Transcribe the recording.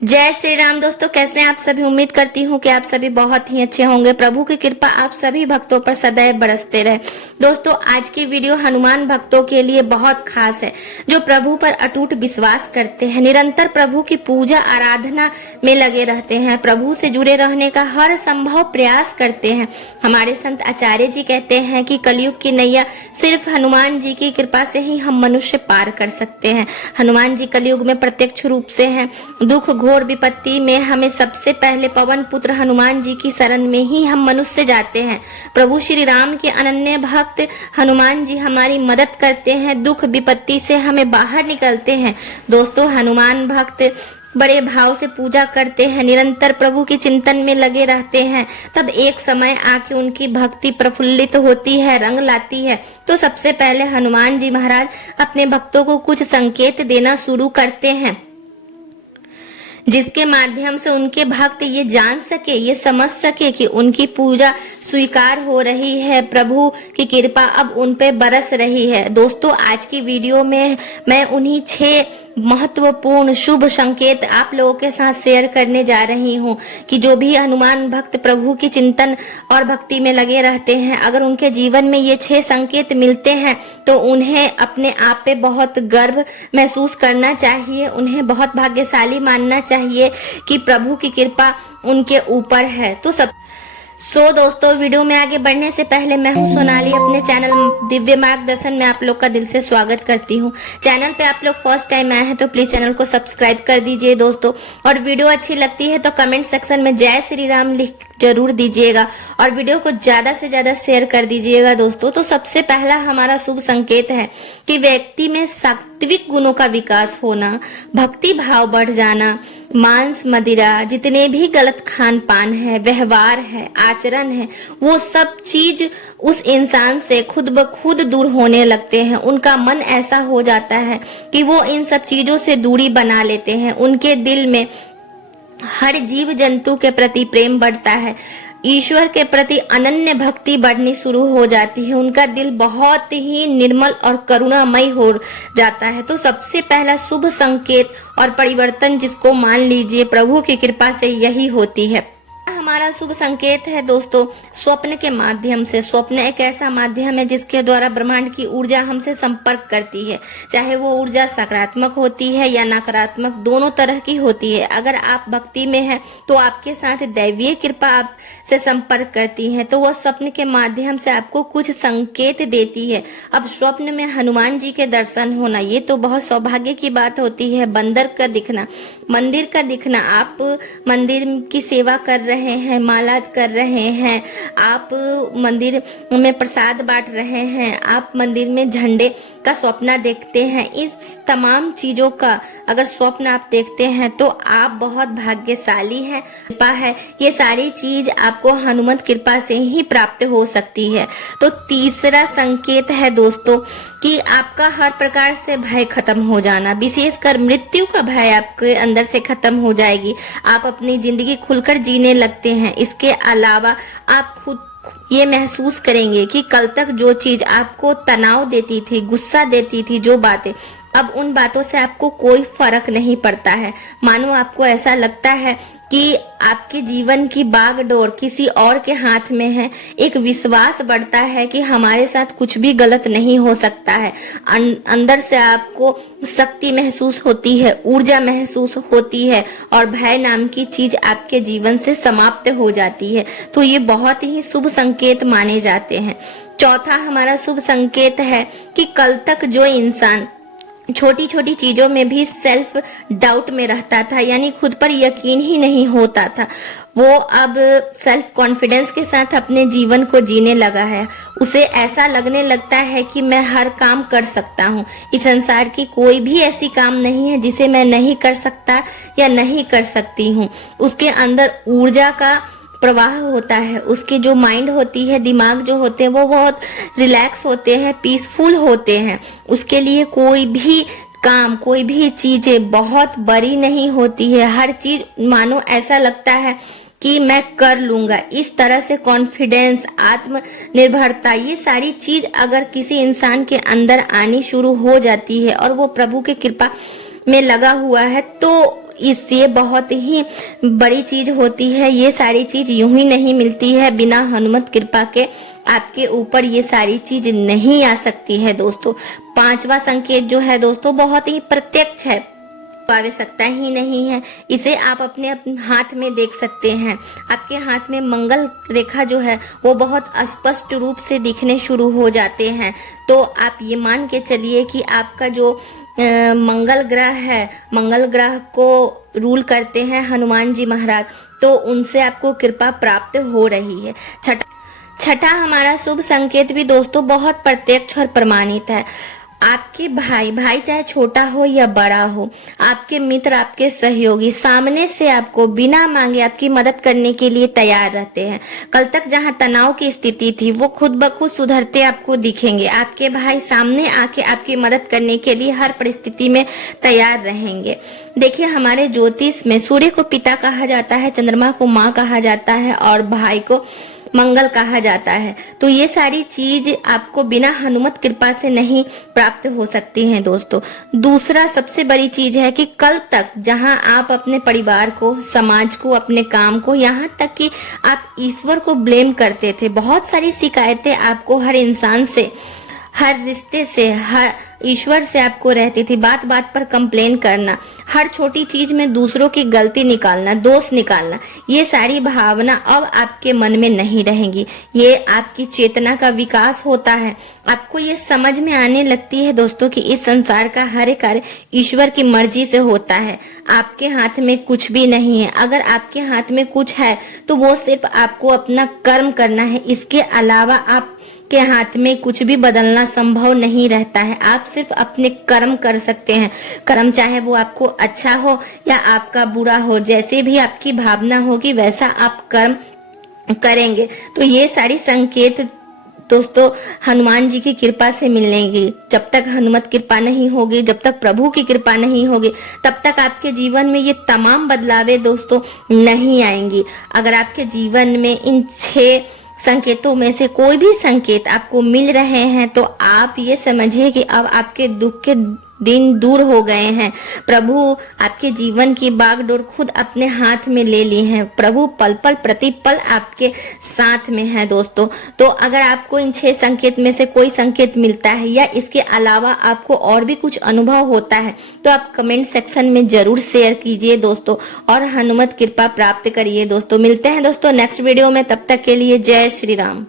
जय श्री राम दोस्तों, कैसे हैं आप सभी। उम्मीद करती हूँ कि आप सभी बहुत ही अच्छे होंगे। प्रभु की कृपा आप सभी भक्तों पर सदैव बरसते रहे। दोस्तों, आज की वीडियो हनुमान भक्तों के लिए बहुत खास है, जो प्रभु पर अटूट विश्वास करते हैं, निरंतर प्रभु की पूजा आराधना में लगे रहते हैं, प्रभु से जुड़े रहने का हर संभव प्रयास करते हैं। हमारे संत आचार्य जी कहते हैं कि कलयुग की नैया सिर्फ हनुमान जी की कृपा से ही हम मनुष्य पार कर सकते हैं। हनुमान जी कलयुग में प्रत्यक्ष रूप से हैं। दुख घोर विपत्ति में हमें सबसे पहले पवन पुत्र हनुमान जी की शरण में ही हम मनुष्य जाते हैं। प्रभु श्री राम के अनन्य भक्त हनुमान जी हमारी मदद करते हैं, दुख विपत्ति से हमें बाहर निकलते हैं। दोस्तों, हनुमान भक्त बड़े भाव से पूजा करते हैं, निरंतर प्रभु के चिंतन में लगे रहते हैं। तब एक समय आके उनकी भक्ति प्रफुल्लित होती है, रंग लाती है। तो सबसे पहले हनुमान जी महाराज अपने भक्तों को कुछ संकेत देना शुरू करते हैं, जिसके माध्यम से उनके भक्त ये जान सके, ये समझ सके कि उनकी पूजा स्वीकार हो रही है, प्रभु की कृपा अब उन पे बरस रही है। दोस्तों, आज की वीडियो में मैं उन्हीं 6 महत्वपूर्ण शुभ संकेत आप लोगों के साथ शेयर करने जा रही हूँ कि जो भी हनुमान भक्त प्रभु की चिंतन और भक्ति में लगे रहते हैं, अगर उनके जीवन में ये 6 संकेत मिलते हैं तो उन्हें अपने आप पे बहुत गर्व महसूस करना चाहिए, उन्हें बहुत भाग्यशाली मानना चाहिए कि प्रभु की कृपा उनके ऊपर है। तो दोस्तों, वीडियो में आगे बढ़ने से पहले मैं हूं सोनाली, अपने चैनल दिव्य मार्गदर्शन में आप लोग का दिल से स्वागत करती हूं। चैनल पे आप लोग फर्स्ट टाइम आए हैं तो प्लीज चैनल को सब्सक्राइब कर दीजिए दोस्तों, और वीडियो अच्छी लगती है तो कमेंट सेक्शन में जय श्री राम लिख जरूर दीजिएगा और वीडियो को ज्यादा से ज्यादा शेयर कर दीजिएगा दोस्तों। तो सबसे पहला हमारा शुभ संकेत है कि व्यक्ति में सात्विक गुणों का विकास होना, भक्ति भाव बढ़ जाना, मांस मदिरा जितने भी गलत खान पान है, व्यवहार है, आचरण है, वो सब चीज उस इंसान से खुद ब खुद दूर होने लगते हैं। उनका मन ऐसा हो जाता है कि वो इन सब चीजों से दूरी बना लेते हैं। उनके दिल में हर जीव जंतु के प्रति प्रेम बढ़ता है, ईश्वर के प्रति अनन्य भक्ति बढ़नी शुरू हो जाती है, उनका दिल बहुत ही निर्मल और करुणामय हो जाता है। तो सबसे पहला शुभ संकेत और परिवर्तन जिसको मान लीजिए प्रभु की कृपा से यही होती है। हमारा शुभ संकेत है दोस्तों, स्वप्न के माध्यम से। स्वप्न एक ऐसा माध्यम है जिसके द्वारा ब्रह्मांड की ऊर्जा हमसे संपर्क करती है, चाहे वो ऊर्जा सकारात्मक होती है या नकारात्मक, दोनों तरह की होती है। अगर आप भक्ति में हैं तो आपके साथ दैवीय कृपा आपसे संपर्क करती है, तो वह स्वप्न के माध्यम से आपको कुछ संकेत देती है। अब स्वप्न में हनुमान जी के दर्शन होना ये तो बहुत सौभाग्य की बात होती है। बंदर का दिखना, मंदिर का दिखना, आप मंदिर की सेवा कर रहे हैं, माला कर रहे हैं, आप मंदिर में प्रसाद बांट रहे हैं, आप मंदिर में झंडे का स्वप्न देखते हैं, इस तमाम चीजों का अगर स्वप्न आप देखते हैं तो आप बहुत भाग्यशाली हैं। कृपा है, ये सारी चीज आपको हनुमत कृपा से ही प्राप्त हो सकती है। तो तीसरा संकेत है दोस्तों कि आपका हर प्रकार से भय खत्म हो जाना, विशेषकर मृत्यु का भय आपके अंदर से खत्म हो जाएगी। आप अपनी जिंदगी खुलकर जीने लगते हैं। इसके अलावा आप खुद ये महसूस करेंगे कि कल तक जो चीज आपको तनाव देती थी, गुस्सा देती थी, जो बातें, अब उन बातों से आपको कोई फर्क नहीं पड़ता है। मानो आपको ऐसा लगता है कि आपके जीवन की बागडोर किसी और के हाथ में है। एक विश्वास बढ़ता है कि हमारे साथ कुछ भी गलत नहीं हो सकता है। अंदर से आपको शक्ति महसूस होती है, ऊर्जा महसूस होती है और भय नाम की चीज आपके जीवन से समाप्त हो जाती है। तो ये बहुत ही शुभ संकेत माने जाते हैं। चौथा हमारा शुभ संकेत है कि कल तक जो इंसान छोटी छोटी चीजों में भी सेल्फ डाउट में रहता था, यानी खुद पर यकीन ही नहीं होता था, वो अब सेल्फ कॉन्फिडेंस के साथ अपने जीवन को जीने लगा है। उसे ऐसा लगने लगता है कि मैं हर काम कर सकता हूँ, इस संसार की कोई भी ऐसी काम नहीं है जिसे मैं नहीं कर सकता या नहीं कर सकती हूँ। उसके अंदर ऊर्जा का प्रवाह होता है, उसके जो माइंड होती है, दिमाग जो होते हैं, वो बहुत रिलैक्स होते हैं, पीसफुल होते हैं। उसके लिए कोई भी काम, कोई भी चीजें बहुत बड़ी नहीं होती है, हर चीज मानो ऐसा लगता है कि मैं कर लूंगा। इस तरह से कॉन्फिडेंस, आत्मनिर्भरता, ये सारी चीज अगर किसी इंसान के अंदर आनी शुरू हो जाती है और वो प्रभु की कृपा में लगा हुआ है, तो इससे बहुत ही बड़ी चीज होती है। ये सारी चीज यूं ही नहीं मिलती है, बिना हनुमत कृपा के आपके ऊपर ये सारी चीज नहीं आ सकती है दोस्तों। पांचवा संकेत जो है दोस्तों बहुत ही प्रत्यक्ष है, आवश्यकता ही नहीं है, इसे आप अपने हाथ में देख सकते हैं। आपके हाथ में मंगल रेखा जो है वो बहुत स्पष्ट रूप से दिखने शुरू हो जाते हैं। तो आप ये मान के चलिए कि आपका जो मंगल ग्रह है, मंगल ग्रह को रूल करते हैं हनुमान जी महाराज, तो उनसे आपको कृपा प्राप्त हो रही है। छठा हमारा शुभ संकेत भी दोस्तों बहुत प्रत्यक्ष और प्रमाणित है। आपके भाई चाहे छोटा हो या बड़ा हो, आपके मित्र, आपके सहयोगी सामने से आपको बिना मांगे आपकी मदद करने के लिए तैयार रहते हैं। कल तक जहां तनाव की स्थिति थी वो खुद ब खुद सुधरते आपको दिखेंगे। आपके भाई सामने आके आपकी मदद करने के लिए हर परिस्थिति में तैयार रहेंगे। देखिए, हमारे ज्योतिष में सूर्य को पिता कहा जाता है, चंद्रमा को माँ कहा जाता है और भाई को मंगल कहा जाता है। तो ये सारी चीज आपको बिना हनुमत कृपा से नहीं प्राप्त हो सकती हैं दोस्तों। दूसरा सबसे बड़ी चीज है कि कल तक जहां आप अपने परिवार को, समाज को, अपने काम को, यहाँ तक कि आप ईश्वर को ब्लेम करते थे, बहुत सारी शिकायतें आपको हर इंसान से, हर रिश्ते से, हर ईश्वर से आपको रहती थी। बात बात पर कंप्लेन करना, हर छोटी चीज में दूसरों की गलती निकालना, दोष निकालना, ये सारी भावना अब आपके मन में नहीं रहेंगी। ये आपकी चेतना का विकास होता है। आपको ये समझ में आने लगती है दोस्तों कि इस संसार का हर एक कार्य ईश्वर की मर्जी से होता है। आपके हाथ में कुछ भी नहीं है। अगर आपके हाथ में कुछ है तो वो सिर्फ आपको अपना कर्म करना है। इसके अलावा आप के हाथ में कुछ भी बदलना संभव नहीं रहता है। आप सिर्फ अपने कर्म कर सकते हैं। कर्म चाहे वो आपको अच्छा हो या आपका बुरा हो, जैसे भी आपकी भावना होगी वैसा आप कर्म करेंगे। तो ये सारी संकेत दोस्तों हनुमान जी की कृपा से मिलेंगी। जब तक हनुमत कृपा नहीं होगी, जब तक प्रभु की कृपा नहीं होगी, तब तक आपके जीवन में ये तमाम बदलावें दोस्तों नहीं आएंगी। अगर आपके जीवन में इन 6 संकेतों में से कोई भी संकेत आपको मिल रहे हैं तो आप ये समझिए कि अब आपके दुख के दिन दूर हो गए हैं। प्रभु आपके जीवन की बागडोर खुद अपने हाथ में ले ली है। प्रभु पल पल प्रतिपल आपके साथ में है दोस्तों। तो अगर आपको इन 6 संकेत में से कोई संकेत मिलता है या इसके अलावा आपको और भी कुछ अनुभव होता है तो आप कमेंट सेक्शन में जरूर शेयर कीजिए दोस्तों और हनुमत कृपा प्राप्त करिए दोस्तों। मिलते हैं दोस्तों नेक्स्ट वीडियो में, तब तक के लिए जय श्री राम।